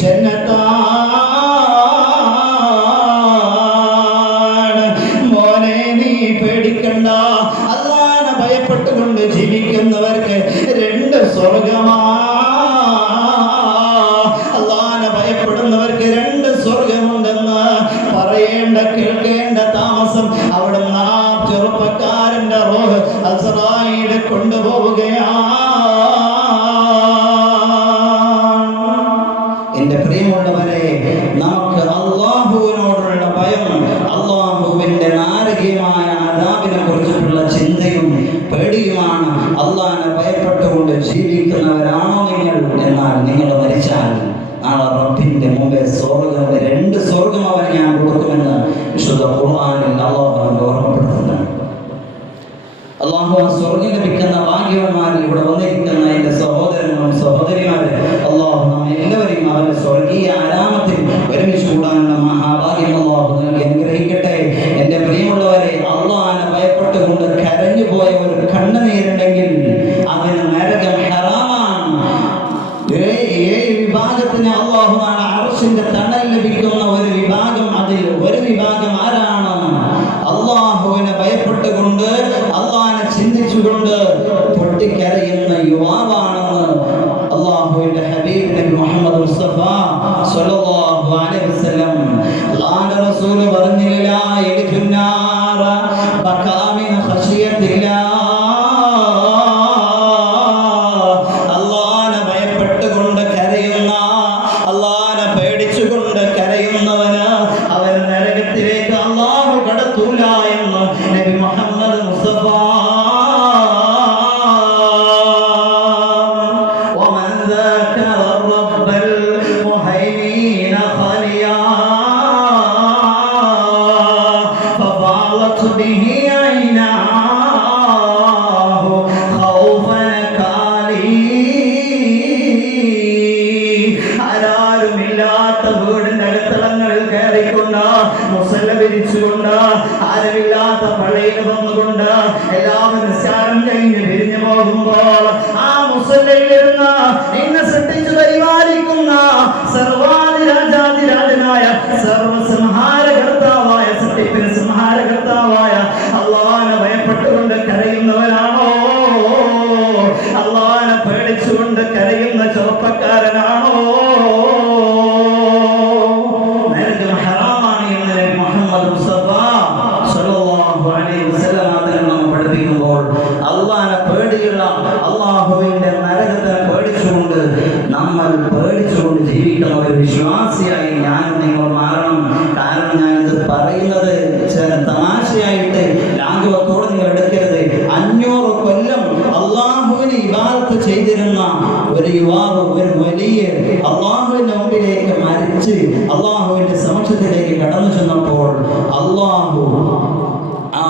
ജന്നതാൻ. മോനെ നീ പേടിക്കണ്ട, അല്ലാഹുവിനെ ഭയപ്പെട്ടുകൊണ്ട് ജീവിക്കുന്നവർക്ക് രണ്ട് സ്വർഗമാ. അല്ലാഹുവിനെ ഭയപ്പെടുന്നവർക്ക് രണ്ട് സ്വർഗമുണ്ടെന്ന് പറയേണ്ട കേൾക്കേണ്ട താമസം അവിടുന്ന് ആ ചെറുപ്പക്കാരന്റെ റൂഹ് അസ്റായീൽ കൊണ്ടുപോവുകയാണ്. എന്റെ പ്രിയമുള്ളവരെ, നമുക്ക് അല്ലാഹുവിനോടുള്ള ഭയം, അല്ലാഹുവിന്റെ നാരകീയമായ അദാബിനെ കുറിച്ചിട്ടുള്ള ചിന്തയും പേടിയുമാണ്. അല്ലാഹുവിനെ ഭയപ്പെട്ടുകൊണ്ട് ജീവിക്കുന്നവരാണോ നിങ്ങൾ? എന്നാൽ നിങ്ങൾ മരിച്ചാൽ നാളെ റബ്ബിന്റെ മുമ്പേ സ്വർഗ്ഗം, രണ്ട് സ്വർഗ്ഗം അവന് ഞാൻ കൊടുക്കുമെന്ന് വിശുദ്ധ ഖുർആനിൽ അല്ലാഹു ഓർമ്മപ്പെടുത്തുന്നു. അല്ലാഹു ആ സ്വർഗ്ഗം ലഭിക്കുന്ന ഭാഗ്യവാന്മാരിൽ ഇവിടെ വന്നിരിക്കുന്ന എൻ്റെ സഹോദരങ്ങളും സഹോദരിമാരും അല്ലാഹു നമ്മെ എല്ലാവരെയും അവന്റെ സ്വർഗീയ ആരാമത്തിൽ ഒരുമിച്ച് കൂടാനുള്ള മഹാഭാഗ്യം അല്ലാഹു നൽകി അനുഗ്രഹിക്കട്ടെ. എൻ്റെ പ്രിയമുള്ളവരെ, അല്ലാഹുവിനെ ഭയപ്പെട്ടുകൊണ്ട് കരഞ്ഞു പോയ ഒരു കണ്ണുനീരുണ്ടെങ്കിൽ അവന് നരകം ഹറാമാണ്. ഏഴ് വിഭാഗത്തിന് അല്ലാഹു നാളെ അർശിന്റെ തണൽ ലഭിക്കുന്ന ഒരു വിഭാഗം, അതിൽ ഒരു വിഭാഗം ആരാണ്? അല്ലാഹുവിനെ ഭയപ്പെട്ടുകൊണ്ട് അല്ലാഹുവിനെ ചിന്തിച്ചുകൊണ്ട് പൊട്ടിക്കരയുന്ന യുവാവാണെന്ന് അല്ലാഹുവിന്റെ ഹബീബ് നബി മുഹമ്മദ് മുസ്തഫ സ്വല്ലല്ലാഹു അലൈഹി വസല്ലം അല്ലാഹുവിന്റെ റസൂൽ പറഞ്ഞില്ല, യദ്ഖുന്നാറ ബകാമിൻ ഖശിയത്തില്ലാ. അല്ലാഹുവിനെ ഭയപ്പെട്ടുകൊണ്ട് കരയുന്ന, അല്ലാഹുവിനെ പേടിച്ചുകൊണ്ട് കരയുന്നവന് അവൻ നരകത്തിലേക്ക് അല്ലാഹു കടത്തൂല എന്ന് നബി മുഹമ്മദ് മുസ്തഫ. ومن ذكر الرب المهيمين خليا ففاضت به عيناه خوفا كالي. ആരാരുമില്ലാത്ത വീടിന്റെ അകത്തളങ്ങളിൽ കയറിക്കൊണ്ട്, മുസല്ല വിരിച്ചുകൊണ്ട്, ആരുമില്ലാത്ത പള്ളിയിൽ വന്നുകൊണ്ട് എല്ലാവരും നിസ്കാരം കഴിഞ്ഞ് പിരിഞ്ഞു പോകുമ്പോൾ ആ മുസല്ലയിലിരുന്ന് എന്നെ സൃഷ്ടിച്ചു പരിപാലിക്കുന്ന സർവാധിരാജാതിരാജനായ സർവസംഹാരകർത്താവായ, സൃഷ്ടിപ്പിന് സംഹാരകർത്താവായ അല്ലാഹുവിനെ ഭയപ്പെട്ടുകൊണ്ട് കരയുന്നവരാണോ? അല്ലാഹുവിനെ പേടിച്ചുകൊണ്ട് കരയുന്ന ചെറുപ്പക്കാരനാണോ? നരകം ഹറാമാണ് എന്ന് നബി മുഹമ്മദ് മുസ്തഫ സ്വല്ലല്ലാഹു അലൈഹി വസല്ലം നമ്മെ പഠിപ്പിക്കുമ്പോൾ അല്ലാഹുവിനെ പേടിയുള്ള, അല്ലാഹുവിന്റെ നരകത്തെ പേടിച്ചുകൊണ്ട് നമ്മൾ പേടിച്ചുകൊണ്ട് ജീവിക്കുന്ന ഒരു വിശ്വാസിയായി ഞാനും നിങ്ങൾ മാറണം. കാരണം ഞാനിത് പറയുന്നത് തമാശയായിട്ട് ലാഘവത്തോടെ നിങ്ങൾ എടുക്കരുത്. 500 കൊല്ലം അല്ലാഹുവിനെ ഇബാദത്ത് ചെയ്തിരുന്ന ഒരു യുവാവ് ഒരു വലിയ അല്ലാഹുവിന്റെ മുമ്പിലേക്ക് മരിച്ച് അല്ലാഹുവിന്റെ സമക്ഷത്തിലേക്ക് കടന്നു ചെന്നപ്പോൾ അല്ലാഹു ആ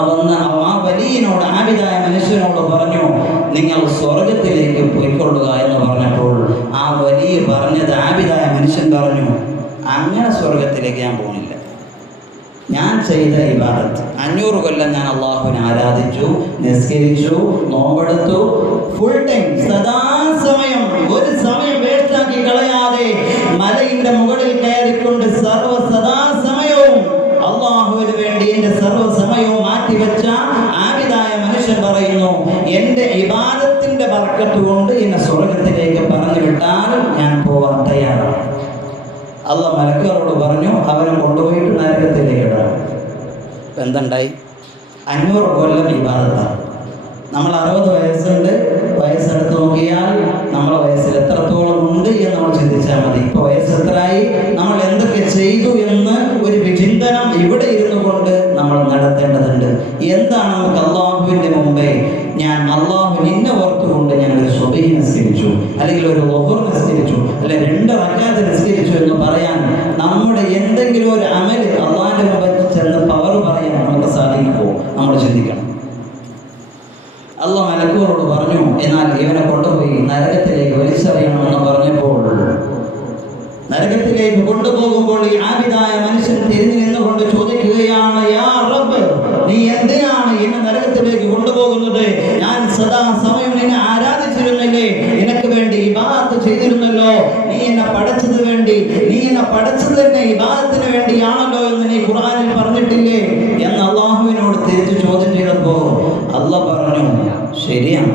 വലിയനോട്, ആബിദായ മനുഷ്യനോട് പറഞ്ഞു, നിങ്ങൾ സ്വർഗത്തിലേക്ക് പോയിക്കൊള്ളുക എന്ന് പറഞ്ഞപ്പോൾ ആ വലിയ പറഞ്ഞത് ആബിദായ മനുഷ്യൻ പറഞ്ഞു, അങ്ങനെ സ്വർഗത്തിലേക്ക് ഞാൻ പോകുന്നില്ല. ഞാൻ ചെയ്ത ഇബാദത്ത് 500 കൊല്ലം ഞാൻ അല്ലാഹുവിനെ ആരാധിച്ചു, നിസ്കരിച്ചു, നോമ്പെടുത്തു, ഫുൾ ടൈം സദാസമയം ഒരു സമയം വേസ്റ്റാക്കി കളയാതെ മലയുടെ മുകളിൽ കയറിക്കൊണ്ട് സദാസമയവും അല്ലാഹുവിന് വേണ്ടി എൻ്റെ സർവ്വസമയവും മാറ്റിവെച്ച ആബിദായ മനുഷ്യൻ പറയുന്നു, എൻ്റെ ഇബാദത്തിന്റെ ബർക്കത്ത് കൊണ്ട് എന്നെ സ്വർഗത്തിലേക്ക് പറഞ്ഞു വിട്ടാൽ ഞാൻ പോവാൻ തയ്യാറാണ്. അല്ലാഹ് മലക്കുകളോട് പറഞ്ഞു, അവനെ കൊണ്ടുപോയിട്ട് നരകത്തിലേക്ക് ഇടാം. എന്തുണ്ടായി? 500 കൊല്ലം ഇബാദത്താണ്. നമ്മൾ 60 വയസ്സുണ്ട്, വയസ്സെടുത്ത് നോക്കിയാൽ നമ്മളെ വയസ്സിൽ എത്രത്തോളം ഉണ്ട് എന്ന് ഞാൻ അള്ളാഹു നിന്നെ ഓർത്തുകൊണ്ട് ഞാൻ ഒരു സുബഹി നിസ്കരിച്ചു, അല്ലെങ്കിൽ ഒരു ളുഹർ നിസ്കരിച്ചു, അല്ലെങ്കിൽ 2 റക്അത്ത് നിസ്കരിച്ചു എന്ന് പറയാൻ നമ്മുടെ എന്തെങ്കിലും ഒരു അമൽ അള്ളാഹിന്റെ മുമ്പിൽ ചെന്ന് പവർ പറയാൻ നമുക്ക് സാധിക്കുമോ? നമ്മൾ ചിന്തിക്കണം. അള്ളാഹ് മലക്കുകളോട് പറഞ്ഞു, എന്നാൽ ഇവനെ കൊണ്ടുപോയി നരകത്തിലേക്ക് വലിച്ചെറിയണമെന്ന് പറഞ്ഞപ്പോൾ, നരകത്തിലേക്ക് കൊണ്ടുപോകുമ്പോൾ ഈ ആബിദായ മനുഷ്യൻ തിരിഞ്ഞു നിന്നുകൊണ്ട് ചോദിക്കുകയാണ്, യാ റബ്ബ്, നീ എന്തിനാണ് എന്നെ നരകത്തിലേക്ക് കൊണ്ടുപോകുന്നത്? ഞാൻ സദാ സമയം നിന്നെ ആരാധിച്ചിരുന്നില്ലേ? നിനക്ക് വേണ്ടി ഇബാദത്ത് ചെയ്തിരുന്നല്ലോ. നീ എന്നെ പടച്ചത് തന്നെ ഇബാദത്തിന് വേണ്ടിയാണല്ലോ എന്ന് നീ ഖുർആനിൽ പറഞ്ഞിട്ടില്ലേ എന്ന് അള്ളാഹുവിനോട് തിരിച്ചു ചോദ്യം ചെയ്തപ്പോൾ അള്ളാഹ് പറഞ്ഞു, ശരിയാണ്,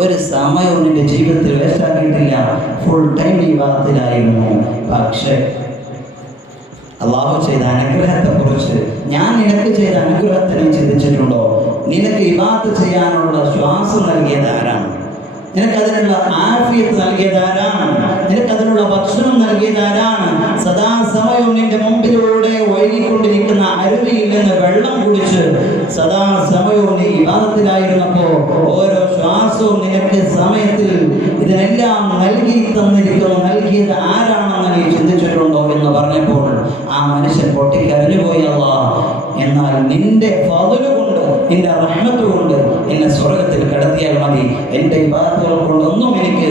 ഒരു സമയവും നിന്റെ ജീവിതത്തിൽ വേസ്റ്റാക്കിയിട്ടില്ല, ഫുൾ ടൈം ഇബാദത്തിലായിരുന്നു. പക്ഷേ അള്ളാഹു ചെയ്ത അനുഗ്രഹത്തെക്കുറിച്ച്, ഞാൻ നിനക്ക് ചെയ്ത അനുഗ്രഹത്തെ നീ ചിന്തിച്ചിട്ടുണ്ടോ? നിനക്ക് ഇബാദത്ത് ചെയ്യാനുള്ള ശ്വാസം നൽകിയത് ആരാണ്? നിനക്കതിനുള്ള ആഫിയത്ത് നൽകിയത് ആരാണ്? നിനക്കതിനുള്ള ഭക്ഷണം നൽകിയത് ആരാണ്? സദാസമയവും നിന്റെ മുമ്പിലൂടെ ഒഴുകിക്കൊണ്ടിരിക്കുന്ന അരുവിയിൽ നിന്ന് വെള്ളം കുടിച്ച് സദാസമയവും നീ ഇബാദത്തിലായിരുന്നപ്പോൾ ഓരോ ശ്വാസവും നിനക്ക് സമയത്തിൽ ഇതിനെല്ലാം നൽകിയത് ആരാണെന്ന് നീ ചിന്തിച്ചിട്ടുണ്ടോ എന്ന് പറഞ്ഞപ്പോൾ ആ മനുഷ്യൻ പൊട്ടിക്കരഞ്ഞുപോയി. അല്ലാഹ്, എന്നാൽ നിന്റെ ഫദ്ല് കൊണ്ട്, നിന്റെ റഹ്മത്ത് കൊണ്ട് എന്നെ സ്വർഗത്തിൽ കടത്തിയാൽ മതി, എൻ്റെ ഇബാദത്തുകൾ കൊണ്ടൊന്നും എനിക്ക്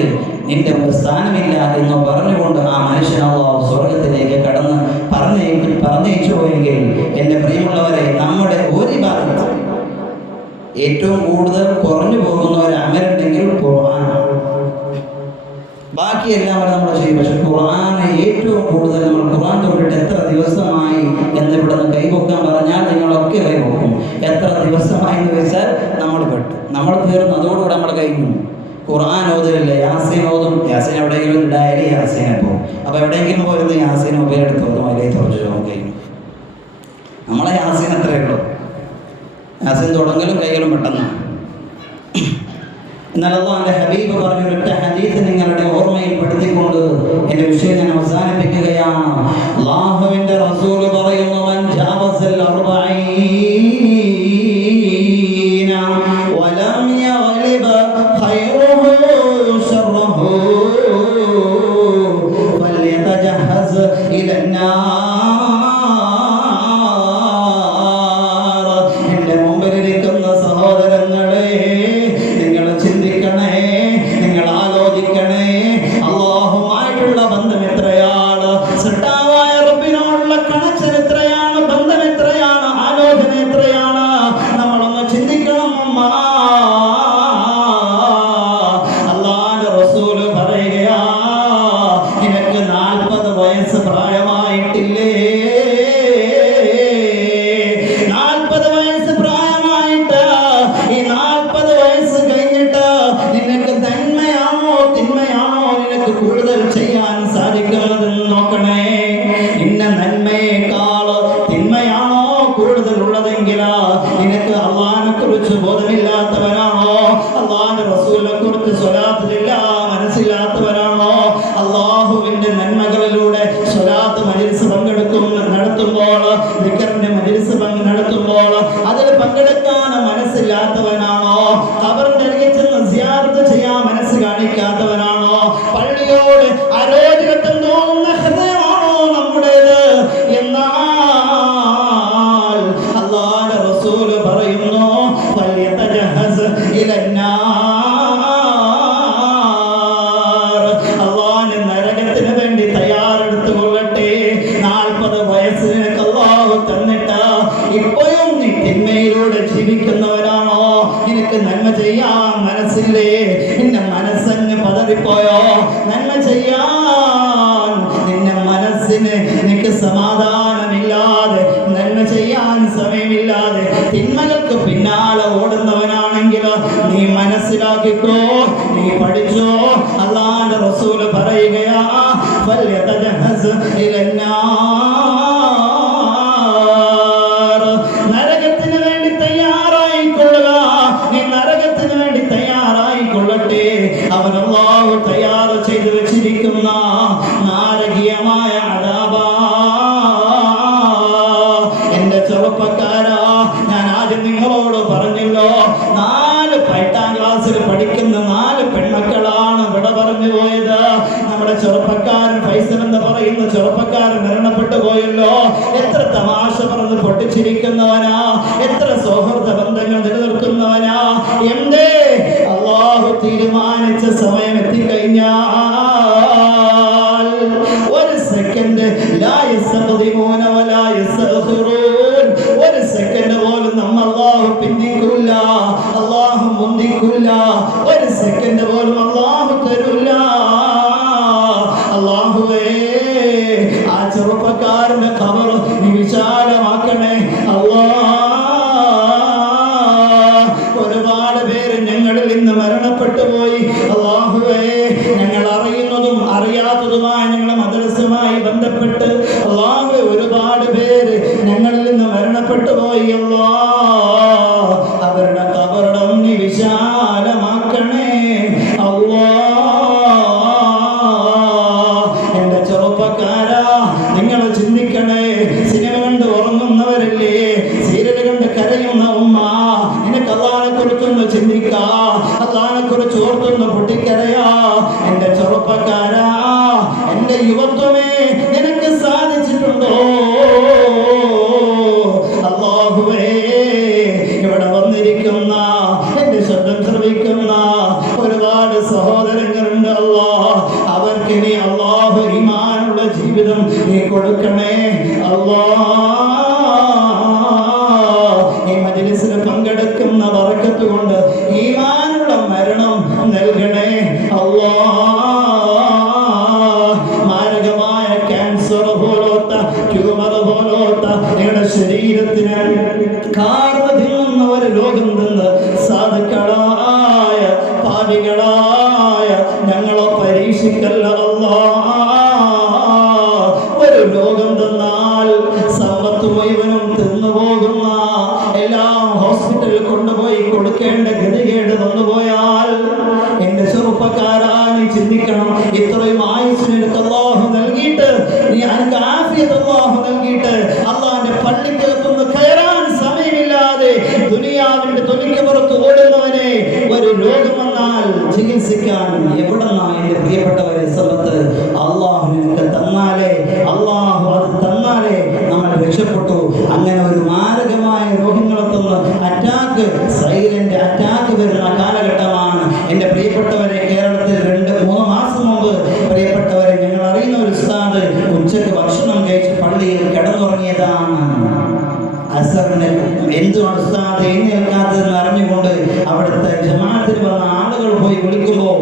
നിന്റെ സ്ഥാനമില്ല എന്ന് പറഞ്ഞുകൊണ്ട് ആ മനുഷ്യൻ അല്ലാഹു സ്വർഗത്തിലേക്ക് കടന്ന് പറഞ്ഞയച്ചു പോയെങ്കിൽ, എൻ്റെ പ്രിയമുള്ളവരെ, നമ്മുടെ ഒരു ഇബാദത്ത് ഏറ്റവും കൂടുതൽ കുറഞ്ഞു പോകുന്ന ഒരു അമലുണ്ടെങ്കിൽ ഖുർആനാണ്. ബാക്കി എല്ലാവരും നമ്മൾ ചെയ്യും. പക്ഷെ ഖുർആനെ ഏറ്റവും കൂടുതൽ നമ്മൾ ഖുർആൻ തൊട്ടിട്ട് എത്ര ദിവസമായി എന്ന് ഇവിടെ നിന്ന് കൈപൊക്കാൻ പറഞ്ഞാൽ നിങ്ങളൊക്കെ കൈപൊക്കും. എത്ര ദിവസമായി എന്ന് വെച്ചാൽ നമ്മൾ തീർന്നു, അതോടുകൂടെ നമ്മൾ കഴിഞ്ഞു. ഖുർആൻ ഓതില്ല, യാസീൻ ഓതും. യാസീൻ എവിടെയെങ്കിലും ഉണ്ടായാലും യാസീനെ പോകും. അപ്പോൾ എവിടെയെങ്കിലും പോയിരുന്ന് യാസീൻ മൊബൈൽ എടുത്ത് ഓതും, അതിലേക്ക് തുറച്ചു പോകും, കഴിഞ്ഞു. നമ്മളെ യാസീൻ അത്രയേ ഉള്ളൂ. യാസീൻ തുടങ്ങലും കൈകളും പെട്ടെന്ന്. എന്നാൽ അല്ലാഹുവിന്റെ ഹബീബ് പറഞ്ഞൊരൊറ്റ ഹദീസ് നിങ്ങളുടെ ഓർമ്മയിൽ പെടുത്തിക്കൊണ്ട് എൻ്റെ വിഷയം ഞാൻ അവസാനിപ്പിക്കുകയാണ്. അല്ലാഹുവിന്റെ റസൂൽ പറയുന്നു, മൻ ജാവസൽ അർബഈന വലം യഗ്ലിബ് ഖൈറുഹു ശർറുഹു ഫൽയതജഹസ് ഇലന്നാർ. എൻ്റെ മുമ്പിലിരിക്കുന്ന സഹോദരങ്ങളെ, നിങ്ങൾ ആലോചിക്കണേ, അല്ലാഹുമായിട്ടുള്ള ബന്ധം എത്രയാണ്, സൃഷ്ടാവായ റബ്ബിനോടുള്ള കണക്ഷൻ എത്രയാണ്, ബന്ധം എത്രയാണ്, ആലോചന എത്രയാണ്, നമ്മളൊന്ന് ചിന്തിക്കണം. അല്ലാഹുവിന്റെ റസൂൽ പറയുകയാ, നിനക്ക് 40 വയസ്സ് പ്രായമായിട്ടില്ലേ? 40 വയസ്സ് പ്രായമായിട്ട് ഈ 40 വയസ്സ് കഴിഞ്ഞിട്ട് നിനക്ക് നന്മയാണോ തിന്മയാണോ നിനക്ക് കൂടുതൽ ചെയ്യാൻ സാധിക്കുന്നതെന്ന് നോക്കണേ. ഇന്ന നന്മയേക്കാൾ തിന്മയാണോ കൂടുതൽ ഉള്ളതെങ്കിൽ നിനക്ക് അള്ളാഹിനെ കുറിച്ച് ബോധമില്ലാത്തവനാണോ? അള്ളാഹിന്റെ റസൂലിനെ കുറിച്ച് സ്വലാത്തിലില്ല മനസ്സില്ലാത്തവനാണോ? അള്ളാഹുവിന്റെ നന്മകളിലൂടെ സ്വലാത്ത് മജ്‌ലിസ് നടത്തുമ്പോൾ, ദിക്റിന്റെ മജ്‌ലിസ് നടത്തുമ്പോൾ അതിൽ പങ്കെടുക്കാൻ മനസ്സില്ലാത്തവനാണോ? ഖബറിന്റെ അരികെ ചെന്ന് സിയാറത്ത് ചെയ്യാൻ മനസ്സ് കാണിക്കാത്തവനാണോ? പള്ളിയോട് അരോചകത്വം തോന്നുന്ന ഹൃദയമാണോ നമ്മുടേത്? എന്നാൽ അല്ലാഹുവിന്റെ റസൂൽ പറയുന്നു, ഫൽയതജഹസ് ഇലന്നാർ. അല്ലാഹുവിന്റെ നരകത്തിന് വേണ്ടി തയ്യാറെടുത്തു കൊള്ളട്ടെ. 40 വയസ്സ് നിനക്ക് അല്ലാഹു തന്നിട്ട് ഇപ്പോഴും നീ തിന്മയിലൂടെ ജീവിക്കുന്നവരാണോ? നിനക്ക് നന്മ ചെയ്യാൻ മനസ്സില്ലേ? നിന്റെ മനസ്സങ്ങ് പതറിപ്പോയോ? നന്മ ചെയ്യാൻ നിന്റെ മനസ്സിന് നിനക്ക് സമാധാനമില്ലാതെ, നന്മ ചെയ്യാൻ സമയമില്ലാതെ തിന്മകൾക്ക് പിന്നാലെ ഓടുന്നവനാണെങ്കിൽ നീ മനസ്സിലാക്കിക്കോ, നീ പഠിച്ചോ. അല്ലാഹുവിന്റെ റസൂൽ പറയുകയാ, ഫൽയതജഹസ് ഇലന്നാർ. നരകത്തിന് വേണ്ടി തയ്യാറായിക്കൊള്ളുക. നീ നരകത്തിന് വേണ്ടി തയ്യാറായിക്കൊള്ളട്ടെ. അവൻ അല്ലാഹു തയ്യാർ ചെയ്തു വെച്ചിരിക്കുന്ന നാരകീയമായ അദാബാ. എൻ്റെ ചെറുപ്പക്കാരാ, ഞാൻ ആദ്യം നിങ്ങളോട് പറഞ്ഞല്ലോ, 4 പൈട്ട ഫൈസൽ എന്ന് പറയുന്ന ചെറുപ്പക്കാരൻ മരണപ്പെട്ടു പോയല്ലോ. എത്ര തമാശ പറഞ്ഞ് പൊട്ടിച്ചിരിക്കുന്നവനാ, എത്ര സൗഹൃദ ബന്ധങ്ങൾ നിലനിർത്തുന്നവനാ. എന്തേ അല്ലാഹു തീരുമാനിച്ച സമയം എത്തിക്കഴിഞ്ഞാൽ ഒരു സെക്കൻഡ് ഒരു സെക്കൻഡ് പോലും നമ്മ അല്ലാഹു പിന്തിക്കൂല, അല്ലാഹു മുന്തിക്കൂല. ഒരു സെക്കൻഡ് പോലും അല്ലാഹു തരൂല. അല്ലാഹുവേ, ആ ചെറുപ്പക്കാരന്റെ ഖബർ നീ വിശാലമാക്കണേ അല്ലാഹ്. ഒരുപാട് പേര് ഞങ്ങളിൽ നിന്ന് മരണപ്പെട്ടു പോയി അല്ലാഹുവേ. ഞങ്ങൾ അറിയുന്നതും അറിയാത്തതുമായ ഞങ്ങളെ മദ്രസയുമായി ബന്ധപ്പെട്ട് അല്ലാഹുവേ ഒരുപാട് പേര് ഞങ്ങളിൽ നിന്ന് മരണപ്പെട്ടു പോയി അല്ലാഹ്. അവരുടെ ഖബറിടം നീ വിശാലമാക്കണേ അല്ലാഹ്. എന്റെ ചെറുപ്പക്കാരാ, നിങ്ങൾ ചിന്തിക്കണേ. സിനിമ കണ്ട് ഉറങ്ങുന്നവരല്ലേ, സീരിയൽ കണ്ട് കരയുന്ന ഉമ്മ, നിനക്ക് അല്ലാഹുവിനെ കുറിച്ചൊന്ന് ചിന്തിക്കാ, അല്ലാഹുവിനെ കുറിച്ച് ഓർത്തൊന്ന് പൊട്ടിക്കരയാ. എന്റെ ചെറുപ്പക്കാരാ, എന്റെ യുവത്വമേ, നിനക്ക് സാധിച്ചിട്ടുണ്ടോ? അല്ലാഹുവേ, ഇവിടെ വന്നിരിക്കുന്ന എന്റെ ശബ്ദം ശ്രവിക്കുന്ന ഒരുപാട് സഹോദരങ്ങളുണ്ട് അല്ലാഹ്. അവർക്ക് നീ അല്ലാഹു ഈമാനുള്ള ജീവിതം നീ കൊടുക്കണേ അല്ലാഹ്. ഈ മജ്‌ലിസിൽ പങ്കെടുക്കുന്ന ബറക്കത്ത് കൊണ്ട് ഈമാനുള്ള മരണം നൽകണേ അല്ലാഹ്. മാരകമായ ക്യാൻസർ പോലത്തെ ട്യൂമർ പോലത്തെ നിങ്ങളുടെ ശരീരത്തിന് കാർന്ന് തിന്നുന്ന ഒരു രോഗം നിന്ന് സാധുക്കളായ പാപികളായ ഞങ്ങളെ പരീക്ഷിക്കല്ല അല്ലാഹ്. ഒരു രോഗം തന്നാൽ സമ്പത്ത് മുഴുവനും തിന്നുപോകുന്ന, എല്ലാം ഹോസ്പിറ്റലിൽ കൊണ്ടുപോയി കൊടുക്കേണ്ട ഗതികേട് വന്നുപോയാൽ എന്റെ ചെറുപ്പക്കാരാ, നീ ചിന്തിക്കണം. ഇത്രയും ആയുസ്സിന് നിനക്ക് അല്ലാഹു നൽകിയിട്ട്, നീ അനക്ക് ആഫിയത്ത് അല്ലാഹു നൽകിയിട്ട്, അല്ലാഹുവിന്റെ പള്ളിക്കകത്തൊന്ന് കയറാൻ സമയമില്ലാതെ ദുനിയാവിന്റെ തൊലിക്ക് പുറത്ത് ഓടുന്നവനെ ഒരു രോഗം വന്നാൽ ചികിത്സിക്കാൻ എവിടെന്നാ എന്റെ പ്രിയപ്പെട്ടവരെ സമ്പത്ത് അല്ലാഹു നിനക്ക് തന്നാലേ, അല്ലാഹു അത് തന്നാലേ നമ്മൾ രക്ഷപ്പെട്ടു. അങ്ങനെ ഒരു മാരകമായ രോഗങ്ങളെത്തുന്ന അറ്റാക്ക്, സൈലന്റ് അറ്റാക്ക് വരുന്ന കാലഘട്ടമാണ് എന്റെ പ്രിയപ്പെട്ടവരെ. കേരളത്തിൽ 2-3 മാസം മുമ്പ് പ്രിയപ്പെട്ടവരെ, ഞങ്ങൾ അറിയുന്ന ഒരു ഉസ്താദ് ഉച്ചക്ക് ഭക്ഷണം കഴിച്ച് പള്ളിയിൽ കിടന്നുറങ്ങിയതാണ്. അസറിന് എന്തുകൊണ്ട് ഉസ്താദ് എഴുന്നേൽക്കാത്തതെന്ന് അറിഞ്ഞുകൊണ്ട് അവിടുത്തെ ജമാഅത്തിൽ വന്ന ആളുകൾ പോയി വിളിക്കുമ്പോൾ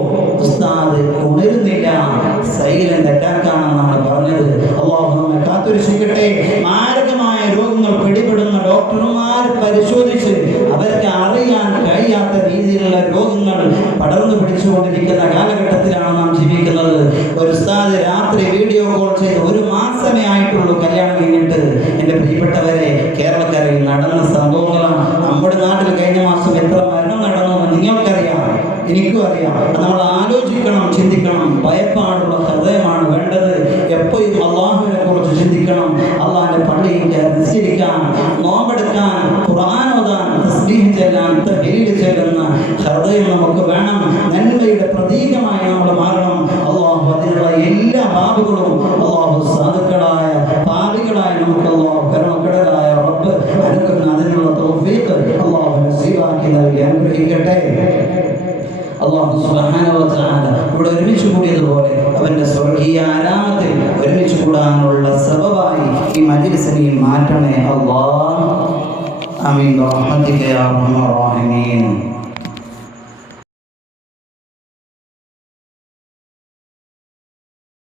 ഉസ്താദ് ഉണരുന്നില്ല. സൈലന്റ് അറ്റാക്കാണെന്നാണ് പറഞ്ഞത്. അല്ലാഹു നമ്മെ കാത്തുരക്ഷിക്കട്ടെ. മാരകമായ രോഗങ്ങൾ പിടിപെടുന്ന ഡോക്ടർമാർ പരിശോധിച്ച് അവർക്ക് അറിയാൻ കഴിയാത്ത രീതിയിലുള്ള രോഗങ്ങൾ പടർന്നു പിടിച്ചുകൊണ്ടിരിക്കുന്ന കാലഘട്ടത്തിലാണ് നാം ജീവിക്കുന്നത്. ഒരു ഉസ്താദ് രാത്രി വീഡിയോ കോൾ ചെയ്ത് 1 മാസമേ ആയിട്ടുള്ളൂ കല്യാണം കഴിഞ്ഞിട്ട്. എൻ്റെ പ്രിയപ്പെട്ടവരെ, കേരളക്കരയിൽ നടന്ന സംഭവങ്ങളാണ്. നമ്മുടെ നാട്ടിൽ കഴിഞ്ഞ മാസം എത്ര മരണം നടന്നു നിങ്ങൾക്കറിയാം, എനിക്കും അറിയാം. നമ്മൾ ആലോചിക്കണം, ചിന്തിക്കണം. ഭയപ്പാടുള്ള ഹൃദയമാണ് വേണ്ടത്. എപ്പോഴും അല്ലാഹുവിനെ കുറിച്ച് ചിന്തിക്കണം. അല്ലാഹുവിന്റെ പള്ളിയിൽ നിസ്കരിക്കാൻ, നോമ്പെടുക്കാൻ, ഖുർആൻ ഓതാൻ, തസ്ബീഹ് ചൊല്ലാൻ, തഹ്ലീൽ ചൊല്ലുന്ന ഹൃദയം നമുക്ക് വേണം. നന്മയുടെ പ്രതീകമായി നമ്മൾ മാറണം. അല്ലാഹു അതിനുള്ള എല്ലാ ബാബുകളും അല്ലാഹു സാധുക്കളായ പാപികളായ നമുക്ക് അല്ലാഹു കരുണക്കടലായ റബ്ബ് അനുഗ്രഹിക്കുന്ന അതിനുള്ള തൗഫീഖ് അല്ലാഹു നസീബാക്കി നൽകി അനുഗ്രഹിക്കട്ടെ. അല്ലാഹു സുബ്ഹാനഹു വ തആല ഇവിടെ ഒരുമിച്ച് കൂടിയതുപോലെ അവന്റെ സ്വർഗീയ ആരാമത്തിൽ ഒരുമിച്ച് കൂടാനുള്ള സബബായി ഈ മജ്‌ലിസിനെ മാറ്റണേ അല്ലാഹ്. ആമീൻ. റഹ്മതിക യാ അർഹമർ റഹീമീൻ.